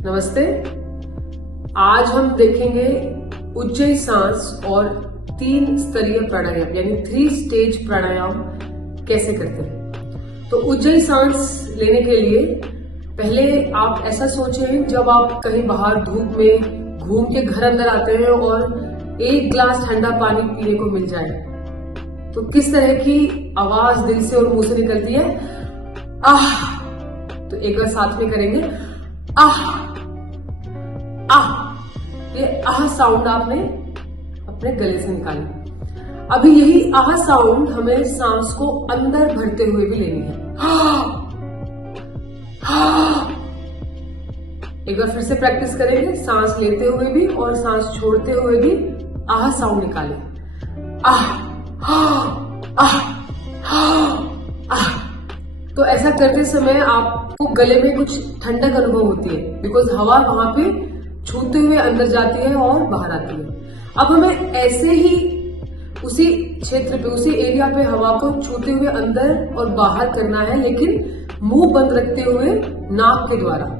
नमस्ते। आज हम देखेंगे उज्जयी सांस और 3 स्तरीय प्राणायाम यानी 3 स्टेज प्राणायाम कैसे करते हैं। तो उज्जयी सांस लेने के लिए पहले आप ऐसा सोचें, जब आप कहीं बाहर धूप में घूम के घर अंदर आते हैं और 1 ग्लास ठंडा पानी पीने को मिल जाए तो किस तरह की आवाज दिल से और मुंह से निकलती है। आह। तो एक बार साथ में करेंगे, आह आह। ये आह साउंड आपने अपने गले से निकाली। अभी यही आह साउंड हमें सांस को अंदर भरते हुए भी लेनी है। एक बार फिर से प्रैक्टिस करेंगे, सांस लेते हुए भी और सांस छोड़ते हुए भी आह साउंड निकालें। आह आह आह। तो ऐसा करते समय आपको गले में कुछ ठंडक अनुभव होती है, बिकॉज हवा वहां पे छूते हुए अंदर जाती है और बाहर आती है। अब हमें ऐसे ही उसी क्षेत्र पे, उसी एरिया पे हवा को छूते हुए अंदर और बाहर करना है, लेकिन मुंह बंद रखते हुए नाक के द्वारा।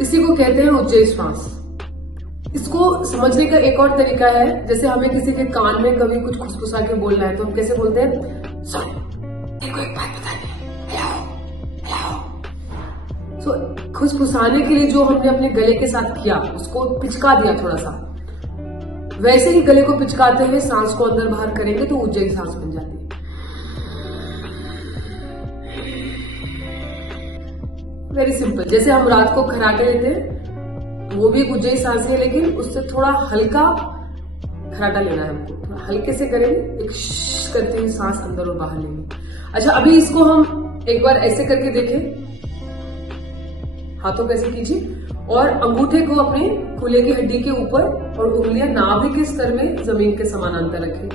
इसी को कहते हैं उज्जयी श्वास। इसको समझने का एक और तरीका है, जैसे हमें किसी के कान में कभी कुछ खुसखुसा के बोलना है तो हम कैसे बोलते हैं, सुन तेरे को एक बात बतानी है, हेलो। सो खुसखुसाने के लिए जो हमने अपने गले के साथ किया, उसको पिचका दिया थोड़ा सा, वैसे ही गले को पिचकाते हुए सांस को अंदर बाहर करेंगे तो उज्जयी सांस बन जाती है। Very simple. जैसे हम रात को खर्राटे लेते हैं, वो भी एक उज्जयी सांस है, लेकिन उससे थोड़ा हल्का खर्राटा लेना है हमको। थोड़ा हल्के से करेंगे, एक श करते हुए सांस अंदर और बाहर लेंगे। अच्छा, अभी इसको हम एक बार ऐसे करके देखें। हाथों को ऐसे कीजिए और अंगूठे को अपने खुले की हड्डी के ऊपर और उंगलियां नाभि के स्तर में जमीन के समानांतर रखें।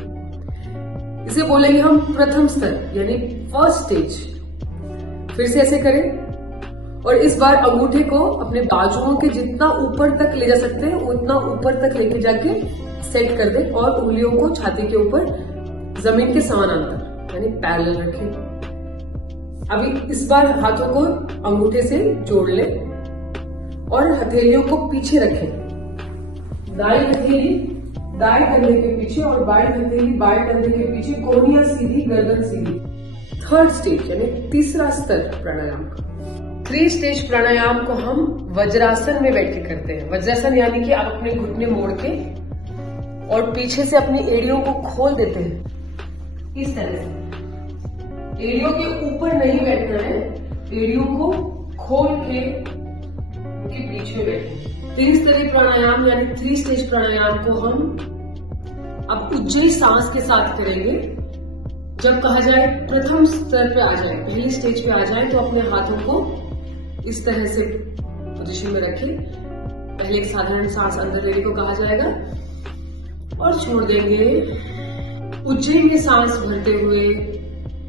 इसे बोलेंगे हम प्रथम स्तर यानी फर्स्ट स्टेज। फिर से ऐसे करें और इस बार अंगूठे को अपने बाजुओं के जितना ऊपर तक ले जा सकते हैं उतना ऊपर तक लेके जाके सेट कर दें और उंगलियों को छाती के ऊपर जमीन के समानांतर यानी पैरेलल रखें। अभी इस बार हाथों को अंगूठे से जोड़ लें और हथेलियों को पीछे रखें। दाई हथेली दाएं कंधे के पीछे और बाएं हथेली बाएं कंधे के पीछे, कोहनियां सीधी, गर्दन सीधी। थर्ड स्टेज यानी तीसरा स्तर प्राणायाम का। 3 स्टेज प्राणायाम को हम वज्रासन में बैठ के करते हैं। वज्रासन यानी कि आप अपने घुटने मोड़ के और पीछे से अपनी एड़ियों को खोल देते हैं इस तरह से। एड़ियों के ऊपर नहीं बैठना है, एड़ियों को खोल के पीछे बैठे। 3 स्तरीय प्राणायाम यानी 3 स्टेज प्राणायाम को हम अब उज्जयी सांस के साथ करेंगे। जब कहा जाए प्रथम स्तर पे आ जाए, पहली स्टेज पे आ जाए, तो अपने हाथों को इस तरह से पोजीशन में रखें। पहले एक साधारण सांस अंदर लेने को कहा जाएगा और छोड़ देंगे। उज्जयी में सांस भरते हुए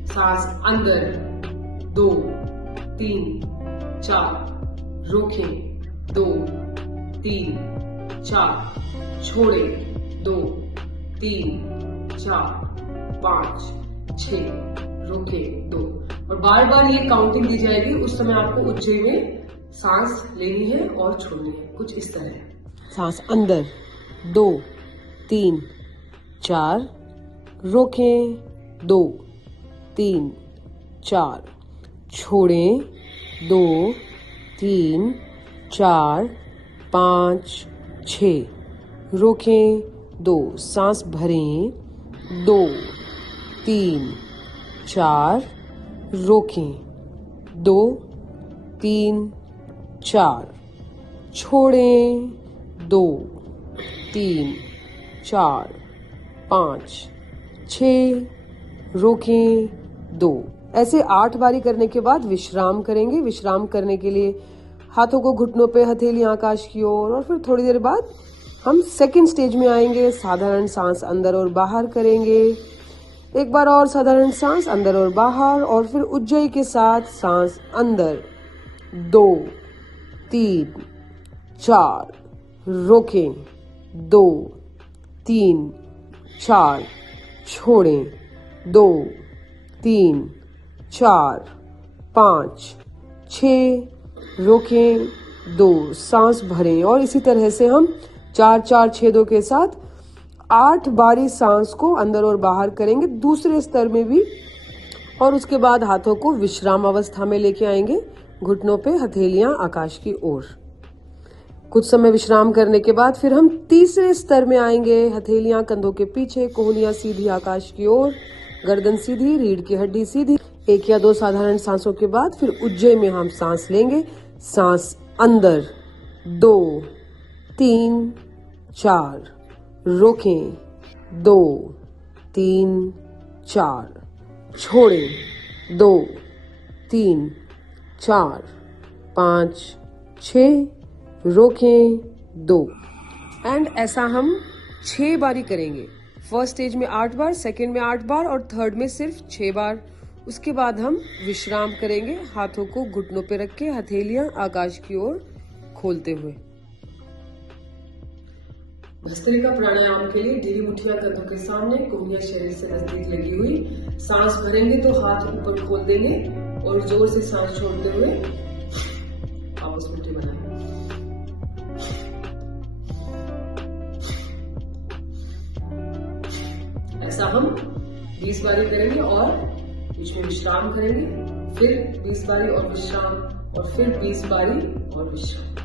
सांस अंदर 2 3 4, रोकें 2 3 4, छोड़ें 2 3 4 5 6, रोकें 2, और बार बार ये काउंटिंग दी जाएगी। उस समय आपको उज्जयी में सांस लेनी है और छोड़नी है, कुछ इस तरह। सांस अंदर 2 3 4, रोकें 2 3 4, छोड़ें 2 3 4 5 6, रोकें 2, सांस भरें 2 3 4, रोकें 2 3 4, छोड़ें 2 3 4 5 6, रोकें 2। ऐसे 8 बारी करने के बाद विश्राम करेंगे। विश्राम करने के लिए हाथों को घुटनों पे, हथेलियां आकाश की ओर, और फिर थोड़ी देर बाद हम सेकंड स्टेज में आएंगे। साधारण सांस अंदर और बाहर करेंगे। एक बार और साधारण सांस अंदर और बाहर, और फिर उज्जयी के साथ सांस अंदर 2 3 4, रोकें, 2, 3, 4, छोड़ें, 2, 3, 4, 5, 6, रोकें, 2, सांस भरें। और इसी तरह से हम 4-4 छेदों के साथ 8 बारी सांस को अंदर और बाहर करेंगे, दूसरे स्तर में भी। और उसके बाद हाथों को विश्राम अवस्था में लेके आएंगे, घुटनों पे हथेलियां आकाश की ओर। कुछ समय विश्राम करने के बाद फिर हम तीसरे स्तर में आएंगे, हथेलियां कंधों के पीछे, कोहनियां सीधी आकाश की ओर, गर्दन सीधी, रीढ़ की हड्डी सीधी। 1 या 2 साधारण सांसों के बाद फिर उज्जै में हम सांस लेंगे। सांस अंदर, 2, 3, 4, रोकें, 2, 3, 4, छोड़ें, 2, 3, 4, 5, 6, रोकें, 2। एंड ऐसा हम 6 बारी करेंगे। फर्स्ट स्टेज में 8 बार, सेकेंड में 8 बार और थर्ड में सिर्फ 6 बार। उसके बाद हम विश्राम करेंगे, हाथों को घुटनों पे रख के, हथेलियां आकाश की ओर खोलते हुए। भस्त्रिका प्राणायाम के लिए ढीली मुठ्ठियां कंधों के सामने, कोहनियां शरीर से नजदीक लगी हुई। सांस भरेंगे तो हाथ ऊपर खोल देंगे और जोर से सांस छोड़ते हुए वापस मुट्ठी बनाएंगे। ऐसा हम 20 बारी करेंगे और बीच में विश्राम करेंगे, फिर 20 बारी और विश्राम, और फिर 20 बारी और विश्राम।